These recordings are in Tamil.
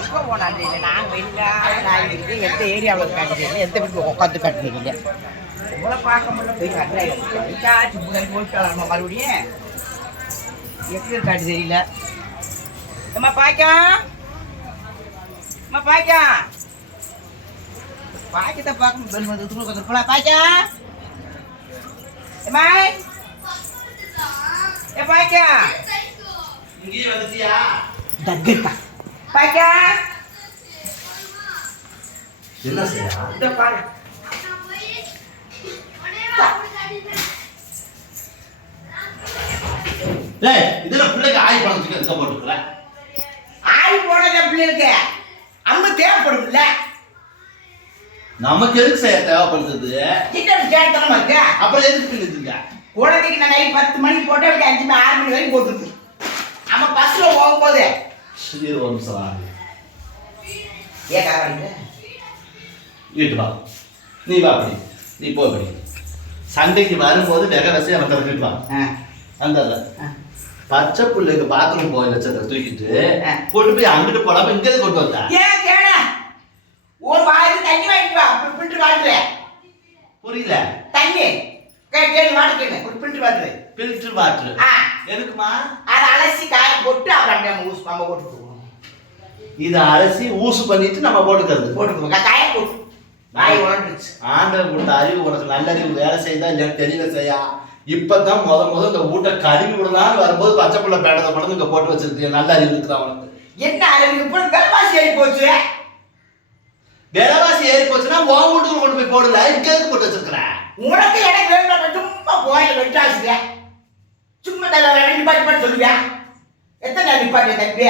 எப்போ போனாலும் தெரியல. நாங்கள் வெளியில் நான் இருக்கு எந்த ஏரியாவில் இருக்கான்னு எந்த வீட்டுக்கு உட்காந்து கட்டுறீங்க உங்களை பார்க்க முடியல. போய் கட்டுறாச்சு முன்னாடி போயிட்டு மறுபடியும். எப்படி இருக்கான்னு தெரியல. அம்மா பாய்க்கா. அம்மா பாய்க்கா. பாய்க்கத்தை பார்க்க பெல் வந்து துணி உட்காந்துருப்பா பாய்க்கா. ஏம்மா ஏ பாய்க்கா. இங்கேயே வந்துட்டியா? தக்கிட்டா. பாய்க்கா என்ன செய்யா? இந்த பாரு. டேய் இதுல பிள்ளைக்கு ஆய் பணத்துக்கு எதுக்க போட்டுருக்குற ஆய் அம்மா தேவைப்படும்ல. நமக்கு எதுக்கு செய்ய தேவைப்படுது? கிட்ட கேட்டனமா இருக்க? அப்புறம் எதுக்கு நிறுத்துங்க குழந்தைக்கு நான் நைட் பத்து மணிக்கு போட்டு அப்படி அஞ்சு மணி ஆறு மணி வரைக்கும் போட்டுருக்கு. நம்ம பஸ்ல போகும்போது சரி ஒரு நிமிஷம் வா. ஏன் காரணம் வீட்டு வா நீ வா அப்படி நீ போ அப்படி சண்டைக்கு வரும்போது வெக வசதி அவன் திறக்கிட்டு வா அந்த பச்சை புள்ளைக்கு பாத்ரூம் போய் வச்சதை தூக்கிட்டு. கொண்டு போய் அங்கிட்டு போடாம இங்கே கொண்டு வந்தா ஏன் கேள ஒரு வாய்க்கு தண்ணி வாங்கிட்டு வா பில்டர் வாட்டரு புரியல தண்ணி கே- கேளு வாட்டு கேளு ஒரு பில்டர் வாட்டரு ஃபில்டர் வாட்டர் எதுக்குமா? அதை அலசி காய போட்டு அப்புறம் நம்ம ஊஸ் நம்ம போட்டு போடுவோம் இதை அலசி ஊசு பண்ணிட்டு நம்ம போட்டுக்கிறது. போட்டுக்குவோம் காய போட்டு. வாய் உழந்துருச்சு ஆண்டவன் கொடுத்த அறிவு உனக்கு நல்ல அறிவு வேலை செய்தா இல்லைன்னு தெரியல செய்யா இப்பதான் முத முத இந்த வீட்டை கழுவி விடலான்னு வரும்போது பச்சை பிள்ளை பேடத்தை கொண்டு இங்க போட்டு வச்சிருக்கீங்க நல்ல அறிவு இருக்குதா உனக்கு? என்ன அளவுக்கு இப்போ விலைவாசி ஏறி போச்சு. விலைவாசி ஏறி போச்சுன்னா உன் வீட்டுக்கு கொண்டு போய் போடல இங்க போட்டு வச்சிருக்கிற? உனக்கு எனக்கு வேணும் சும்மா போய் வெட்டாசுங்க. சும்மா தலை நிப்பாட்டி பாட்டு சொல்லுவியா? எத்தனை நிப்பாட்டி தம்பி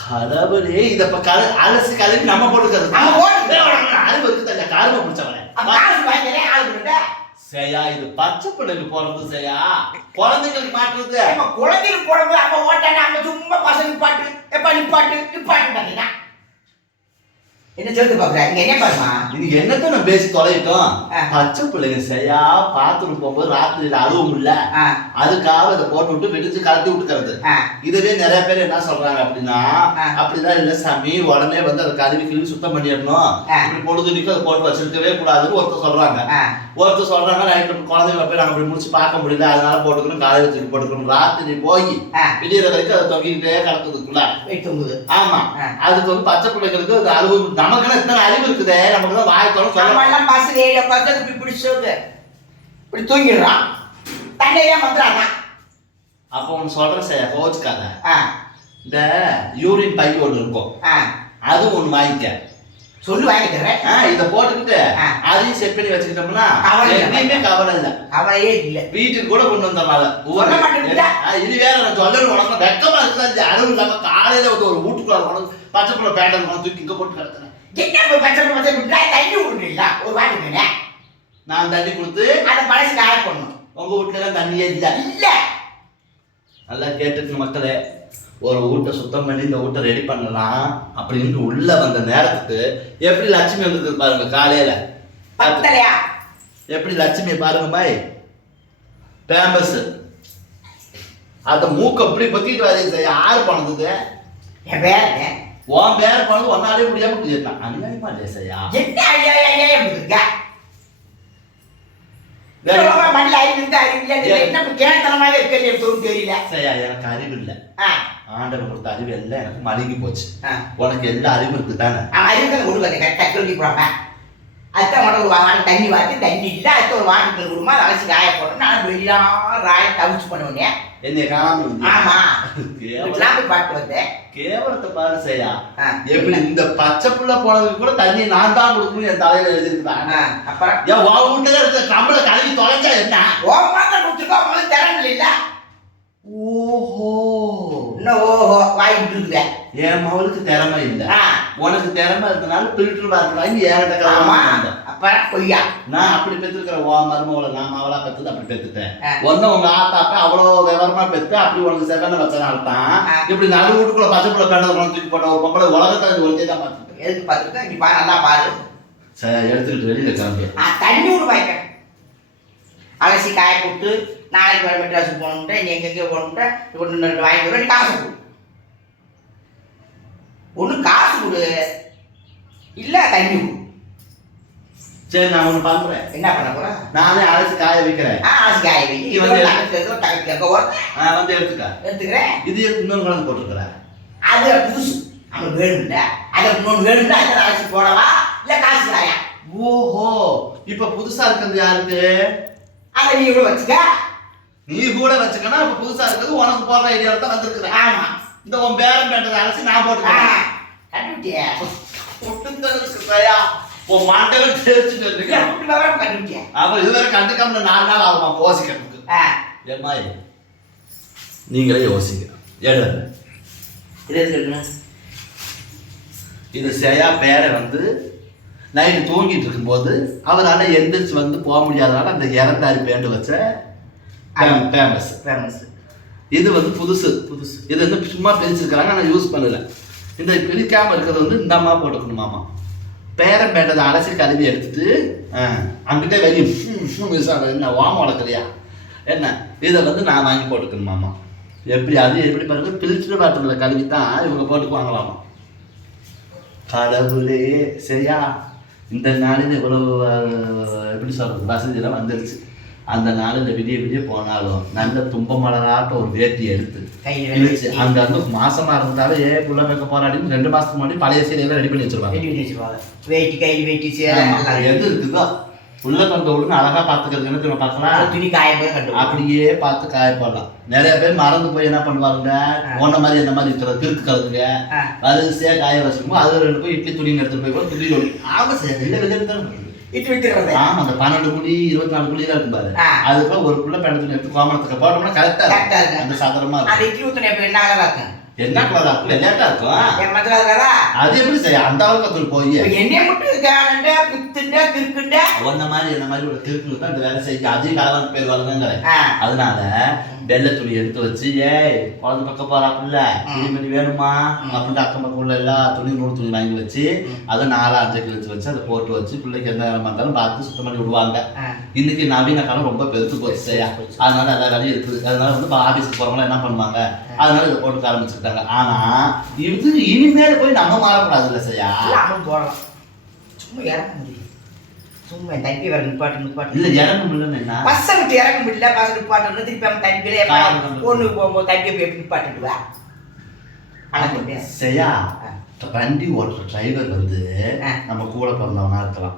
கடவுளே இத இப்ப கல அலசி கழுவி நம்ம போட்டுக்கிறது. நம்ம போட்டு- அறிவு இருக்குதா இல்ல காரணம் பிடிச்சவனே. காசு வாங்கிறேன் ஆளு கிட்ட செய்யா இது பச்சை பிள்ளைக்கு பிறந்து செய்யா குழந்தைங்களுக்கு மாட்டுறது. குழந்தைக்கு போடும்போது அப்ப ஓட்டாங்க நம்ம சும்மா பசங்க நிப்பாட்டு எப்ப நிப்பாட்டு நிப்பாட்டு பார்த்தீங்கன்னா என்ன சொல்லுது பாக்குறா? இங்க என்ன பாருமா? என்னத்த நான் பேசி தொலைட்டோம். பச்சை பிள்ளைங்க செய்யா பாத்ரூம் போகும்போது ராத்திரியில அழுவும் இல்ல? ஆ. அதுக்காக இதை போட்டு விட்டு விடிச்சு கலட்டி விட்டுக்கிறது. இதுவே நிறைய பேர் என்ன சொல்றாங்க அப்படின்னா. அப்படிதான் இல்ல சாமி உடனே வந்து அதை கழுவி கிளி சுத்தம் பண்ணிடணும். இப்படி பொழுதுனிக்கு அதை போட்டு வச்சிருக்கவே கூடாதுன்னு ஒருத்தர் சொல்றாங்க. ஒருத்தர் சொல்றாங்க நைட்டு குழந்தைங்க போய் நாங்க இப்படி முடிச்சு பார்க்க முடியல அதனால போட்டுக்கணும் காலையில தூக்கி போட்டுக்கணும். ராத்திரி போய் விடியற வரைக்கும் அதை தொங்கிக்கிட்டே தொங்குது. ஆமா. அதுக்கு வந்து பச்சை பிள்ளைங்களுக்கு அது அறிவு நமக்கு இத்தனை அறிவு இருக்குதே. நமக்கு தான் வாய் தோணும் நம்ம சொல்ல எல்லாம் பஸ் ஏறி உட்காந்து இப்படி பிடிச்சோக்கு இப்படி தூங்கிடுறான். தண்டையே வந்துடுறாங்க அப்போ ஒன்று சொல்றேன் சார் கோச்சுக்காத இந்த யூரின் பை ஒன்று இருக்கும் அது ஒன்று வாங்கிக்க. சொல்லி வாங்கி தர்றேன் ஆ, இத போட்டுக்கிட்டு. அதையும் செட் பண்ணி வச்சுக்கிட்டோம்னா. எங்கேயுமே கவலை இல்ல. அவளையே இல்லை. வீட்டுக்கு கூட கொண்டு மாட்டேங்குதா? இது வேற நான் சொல்லணும். உனக்கு வெக்கமா இருக்குதா இந்த அறிவு இல்லாம காலையில வந்து ஒரு வீட்டுக்குள்ள உனக்கு பச்சை பிள்ளை உனக்கு தூக்கி இங்க போட்டு கிடக்குறேன். போய் பச்சை பச்சை விட்டா தண்ணி விடுறீங்களா ஒரு வாட்டுக்குங்க நான் தண்ணி கொடுத்து அதை பழசு காய பண்ணணும் உங்க வீட்டுல எல்லாம் தண்ணியே இல்ல. இல்ல. நல்லா கேட்டுக்கு மக்களே. ஒரு வீட்டை சுத்தம் பண்ணி இந்த வீட்டை ரெடி பண்ணலாம் அப்படின்னு உள்ள வந்த நேரத்துக்கு எப்படி லட்சுமி வந்திருக்கு பாருங்க காலையில. பத்தலையா? எப்படி லட்சுமி பாருங்க பாய் பேம்பஸ் அந்த மூக்க அப்படி பத்திட்டு சார். யாரு பண்ணது என் பேருங்க உன் பேர் பண்ணது ஒன்னாலே முடியாம போயிருந்தான் அநியாயமா சரியா என்ன ஐயா ஐயா ஐயா இருக்க மண்ணில் அறிவு இருந்து அறிவு என்ன கேட்டனமாக இருக்கிறது எனக்கு தெரியல. சரியா எனக்கு அறிவு இல்லை. ஆ. ஆண்டவன் கொடுத்த அறிவு எல்லாம் எனக்கு மழுங்கி போச்சு. உனக்கு எல்லா அறிவு இருக்கு தானே அறிவு தான் கொடுக்காது கரெக்டாக சொல்லி போடாம அத்தை உடனே ஒரு தண்ணி இல்லை அத்தை ஒரு வாட்டுக்கு கொடுமா அதை அலசி காய போட்டோம் நான் வெளியெல்லாம் ராய் தவிச்சு பண்ணுவேன். என்னை காணாம? ஆமா. கேவலத்தை பாரு செய்யா. எப்படி இந்த பச்சை புள்ள போனதுக்கு கூட தண்ணி நான் தான் கொடுக்கணும் என் தலையில எழுதிருக்கான் அப்புறம்? ஏன் உன் வீட்டுல இருக்க கம்பளை கழுவி தொலைச்சா என்ன? ஓ மாத்திரம் கொடுத்துருக்கோம் உங்களுக்கு திறன் இல்லை? ஓஹோ. இன்னும் ஓஹோ விட்டுருக்குதே. என் மவளுக்கு திறமை இல்ல. உனக்கு திறமை இருக்கனால பில்டர் வாங்கி ஏகிட்ட அப்புறம் பொய்யா? நான் அப்படி பெற்றிருக்கிற ஓ மருமவளை நான் மவளா பெத்தது அப்படி பெத்துட்டேன். ஆ. ஒன்னும் உங்க ஆத்தாப்ப அவ்வளவு விவரமா பெத்து அப்படி உனக்கு செவன வச்சனால தான். இப்படி நடு வீட்டுக்குள்ள பச்சை புள்ள பேண்டது கொண்டு தூக்கி போட்ட ஒரு பொம்பளை உலகத்தை ஒருத்தே தான் பார்த்துட்டு எதுக்கு பார்த்துருக்கேன் நீ பா நல்லா பாரு. சரி எடுத்துக்கிட்டு வெளியில கிளம்பி. தண்ணி விடு வாய்க்க அலசி காய போட்டு நாளைக்கு வேறு மெட்ராஸுக்கு போகணுன்ட்டு நீ எங்கெங்கே போகணுன்ட்டு ஒன்று ரெண்டு வாங்கி தருவேன் நீ காசு கொடு. ஒண்ணு காசு கொடு. இல்ல தண்ணி கொடு சரி நான் ஒண்ணு பண்றேன். என்ன பண்ண போற? நானே அரைச்சு காய வைக்கிறேன். ஆ ஆசை காய வை. இது இவன் நான் வந்து எடுத்துக்க. எடுத்துக்கிறேன். இது இன்னொரு குழந்தை போட்டுருக்கிறேன் அது புதுசு. அவனுக்கு வேணும்ல. அதை இன்னொன்று வேணும்ல அதை அழைச்சி போடவா? இல்ல காசு தாயா ஓஹோ இப்ப புதுசா இருக்கிறது யாருக்கு? அதை நீ கூட வச்சுக்க. நீ கூட வச்சுக்கனா இப்ப புதுசா இருக்கிறது உனக்கு போடுற ஐடியாவில் தான் வந்திருக்கிறேன் ஆமா. இந்த உன் பேரன் பேண்டதை அரைச்சு நான் போட்டுக்கிறேன். கண்டுபிட்டியா ஒட்டுத்தலையா உன் மண்டல தேய்ச்சிட்டு இல்ல, இருக்கேன் குட்டி விவரம் கண்டுபிட்டியா அப்புறம் இதுவரை கண்டுக்காம நாலு நாள் ஆகுமா யோசிக்கிறதுக்கு? இது? நீங்களே யோசிங்க. எழுது இது சரியா பேரை வந்து நைட்டு தூங்கிட்டு இருக்கும்போது அவரால் எந்திரிச்சு வந்து போக முடியாதனால அந்த இறந்தாரி பேண்டு வச்ச ஃபேமஸ் famous. இது வந்து புதுசு. புதுசு. இது வந்து சும்மா பிரிச்சிருக்கிறாங்க ஆனால் யூஸ் பண்ணல. இந்த பிரிக்காம இருக்கிறது வந்து இந்த அம்மா போட்டுக்கணுமாமா பேரன் பேண்டதை அலசி கழுவி எடுத்துட்டு அங்கிட்டே வெளியே மிஸ் ஆகுது என்ன ஓமம் வளர்க்குறியா என்ன இதை வந்து நான் வாங்கி போட்டுக்கணுமாமா எப்படி அது எப்படி பாருங்க பில்டர் வாட்டரில் கழுவி தான் இவங்க போட்டுக்குவாங்களாமா. கடவுளே சரியா? இந்த நாளில் இவ்வளவு அஹ், எப்படி சொல்றது வசதியெல்லாம் வந்துருச்சு. அந்த நாளில் விடிய விடிய போனாலும் நல்ல தும்ப மலராட்ட ஒரு வேட்டி எடுத்து அங்க வந்து மாசமா இருந்தாலும் ஏ புள்ள வைக்க போராடின்னு ரெண்டு மாசத்துக்கு முன்னாடி பழைய சீரியெல்லாம் ரெடி பண்ணி வச்சிருவாங்க. வெட்டி வச்சிருவாங்க. வேட்டி கையில் எது இருக்குதோ உள்ள கொண்ட விடுன்னு அழகா பாத்துக்கிறது என்ன தெரியுமா பார்க்கலாம்? துணி காயம் போய் அப்படியே பார்த்து காய போடலாம். நிறைய பேர் மறந்து போய் என்ன பண்ணுவாங்க? உன்ன மாதிரி இந்த மாதிரி இருக்கிற திருக்கு கலக்குங்க ஆ. வரிசையா காய வச்சுக்கும்போது அது ரெண்டு போய் இட்லி துணி எடுத்துட்டு போய் கூட துணி ஆமா சார் இல்லை வெளியே இட்டு விட்டுறது ஆமா அந்த பன்னெண்டு குழி இருபத்தி நாலு குழி தான் இருக்கும் பாரு. ஆ. அதுக்குள்ள ஒரு புள்ள துணி எடுத்து கோமணத்துக்கு போட்டோம்னா கரெக்டா இருக்கும். இருக்கும். அந்த சாதாரணமா இருக்கும். இட்லி ஊத்துன எப்ப என்ன இருக்கும்? என்ன கலரா இருக்கும்? வெள்ளையாட்டா இருக்கும். என் மதுரை அதுக்காதா அது எப்படி சரி அந்த அளவுக்கு அதுல போய். என்னைய மட்டும் கேனண்ட பித்துண்ட திருக்குண்ட ஒன்ன மாதிரி என்ன மாதிரி ஒரு திருக்கு தான் இந்த வேலை செய்ய அதிக காலம் பேர் வரதுங்கிறேன் அதனால வெள்ளை துணி எடுத்து வச்சு ஏய் குழந்தை பக்கம் போறாப்புல துணிமணி வேணுமா? அப்படின்னு அக்கம் பக்கம் உள்ள எல்லா துணி நூறு துணி வாங்கி வச்சு அதை நாலு அஞ்சு கிழிச்சு வச்சு அதை போட்டு வச்சு பிள்ளைக்கு எந்த நேரமா இருந்தாலும் பார்த்து சுத்தம் பண்ணி விடுவாங்க. இன்னைக்கு நவீன காலம் ரொம்ப பெருத்து போச்சு சரியா? அதனால எல்லா வேலையும் இருக்குது. அதனால வந்து இப்போ ஆஃபீஸுக்கு போறவங்க என்ன பண்ணுவாங்க? அதனால இதை போட்டு ஆரம்பிச்சிருக்காங்க. ஆனா இது இனிமேல் போய் நம்ம மாறக்கூடாதுல்ல சரியா? இல்ல, அவனும் போடலாம் சும்மா இறங்க முடியும் சும்மா தம்பி வர நிப்பாட்டு நிப்பாட்டு. இல்ல இறங்க என்ன? பஸ்ஸை விட்டு இறங்க முடியல பஸ் நிப்பாட்டு திருப்பி அவன் தம்பியிலே பொண்ணு போகும்போது தம்பியை போய் நிப்பாட்டிடுவா? சரியா. வண்டி ஓட்டுற டிரைவர் வந்து. நம்ம கூட பிறந்தவனா இருக்கலாம்.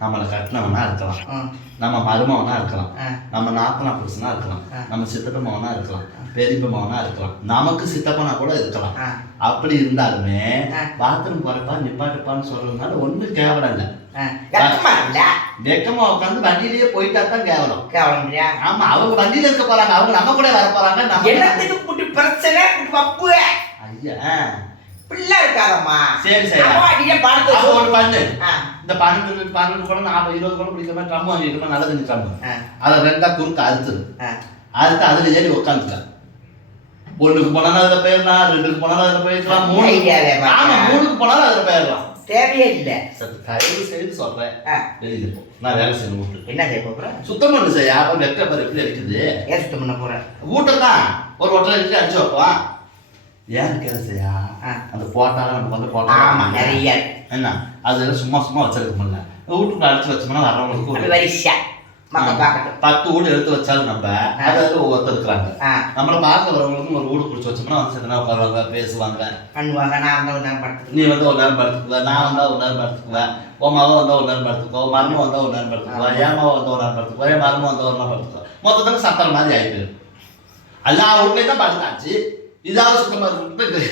நம்மளை கட்டினவனா இருக்கலாம். நம்ம மருமவனா இருக்கலாம். நம்ம நாத்தனா புருஷனா இருக்கலாம். நம்ம சித்தப்ப மகனா இருக்கலாம். பெரியப்ப மகனா இருக்கலாம். நமக்கு சித்தப்பனா கூட இருக்கலாம். அப்படி இருந்தாலுமே. பாத்ரூம் போறப்பா நிப்பாட்டுப்பான்னு சொல்றதுனால ஒண்ணும் கேவலம் இல்லை. வெக்கமா இல்ல வெக்கமா உட்காந்து வண்டியிலேயே போயிட்டா தான் கேவலம். கேவலம் இல்லையா ஆமா அவங்க வண்டியில இருக்க போறாங்க அவங்க நம்ம கூட வர போறாங்க நம்ம என்னத்துக்கு புட்டு பிரச்சனை புட்டு பப்பு? ஐயா. பிள்ளை இருக்காதம்மா. சரி சரி. அடியே பண்ணு. ஆ. இந்த பன்னெண்டு பன்னெண்டு கூட நாற்பது இருபது கூட பிடிக்கிற மாதிரி ட்ரம் வாங்கிக்கணும் நல்ல தண்ணி ட்ரம் அதை ரெண்டா குறுக்க அறுத்துரு. அறுத்து அதுல ஏறி உட்காந்துக்க ஒண்ணுக்கு போனாலும் அதுல போயிடலாம் ரெண்டுக்கு போனாலும் அதுல போயிடலாம் மூணு. ஆமா மூணுக்கு போனாலும் அதுல போயிடலாம். தேவையே இல்லை தயவு செய்து சொல்றேன். வெளியில போ. நான் வேலை செய்யணும் வீட்டு என்ன செய்ய போற? சுத்தம் பண்ணு சார் யாரும் வெட்ட பாரு எப்படி இருக்குது ஏன் சுத்தம் பண்ண போற? வீட்டை தான் ஒரு ஒட்டரை இருக்கு அடிச்சு வைப்போம். கேளு செய்யா ஆ. அந்த போட்டாலும் நமக்கு வந்து ஆமா போட்டா நிறைய. என்ன? அது சும்மா சும்மா வச்சிருக்க முடியல. வீட்டுக்குள்ள அடிச்சு வச்சோம்னா வர்றவங்களுக்கு அது ஒரு வரிசா. பத்து வீடு எடுத்து வச்சாலும் நம்ம அதாவது ஒவ்வொருத்தர் இருக்கிறாங்க. ஆ. நம்மளை பார்க்க வரவங்களுக்கும் ஒரு வீடு பிடிச்சி வச்சோம்னா வந்து சத்தனா உட்காருவாங்க பேசுவாங்க. பண்ணுவாங்க. நான் வந்து நான் படுத்துட்டு நீ வந்து ஒரு நேரம் படுத்துக்குவ நான் வந்தா ஒரு நேரம் படுத்துக்குவேன் உன் மகன் வந்தா ஒரு நேரம் படுத்துக்கோ மருமன் வந்தா ஒரு நேரம் படுத்துக்குவா என் மகன் வந்தா ஒரு நேரம் படுத்துக்குவா என் மருமன் வந்தா ஒரு நேரம் படுத்துக்குவா. மொத்தத்துல சத்தம் மாதிரி ஆயிட்டு எல்லா வீட்லயும் தான் படுத்தாச்சு இதாவது சுத்தமா இருக்கு.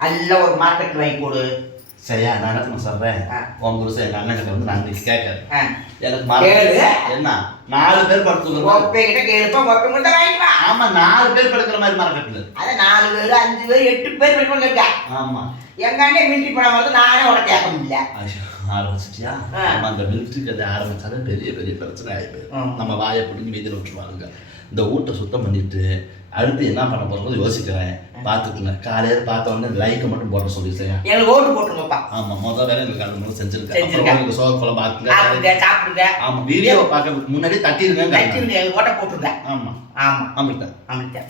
நல்ல ஒரு மார்க்கெட் வாங்கி கொடு. சரியா நான் என்ன சொல்றேன். உன் குருசை எங்க அண்ணனுக்கு வந்து நான் ஆ எனக்கு கேளு. என்ன நாலு பேர் படுத்துக்கணும் ஒப்பை கிட்ட கேளுப்பா ஒப்பை கிட்ட வாங்கிப்பா ஆமா நாலு பேர் படுக்கிற மாதிரி மரம் கட்டுது அது நாலு பேர் அஞ்சு பேர் எட்டு பேர் இருக்கா ஆமா எங்க அண்ணன் மில்டி பணம் வந்து நானே உனக்கு கேட்க முடியல ஆரம்பிச்சிட்டியா. நம்ம அந்த மிலிட்ரி கதை ஆரம்பிச்சாலே பெரிய பெரிய பிரச்சனை ஆயிடுது ம். நம்ம வாயை பிடிங்கி வீதியில் விட்டுருவாங்க இந்த வீட்டை சுத்தம் பண்ணிட்டு அடுத்து என்ன பண்ண போறது யோசிக்கிறேன். பார்த்துக்குங்க. காலையில் பார்த்த உடனே லைக்கை மட்டும் போட சொல்லிட்டேன் எனக்கு ஓட்டு போட்டுருங்கப்பா. ஆமா முதல் வேலை எனக்கு அந்த மாதிரி செஞ்சிருக்கேன் உங்களுக்கு சோக குழம்பு பார்த்துங்க சாப்பிடுங்க சாப்பிடுங்க. ஆமா வீடியோ பார்க்கறதுக்கு முன்னாடி தட்டிடுங்க கட்சி ஓட்ட போட்டுருங்க. ஆமா. ஆமா. ஆமாட்டேன் அமைச்சர்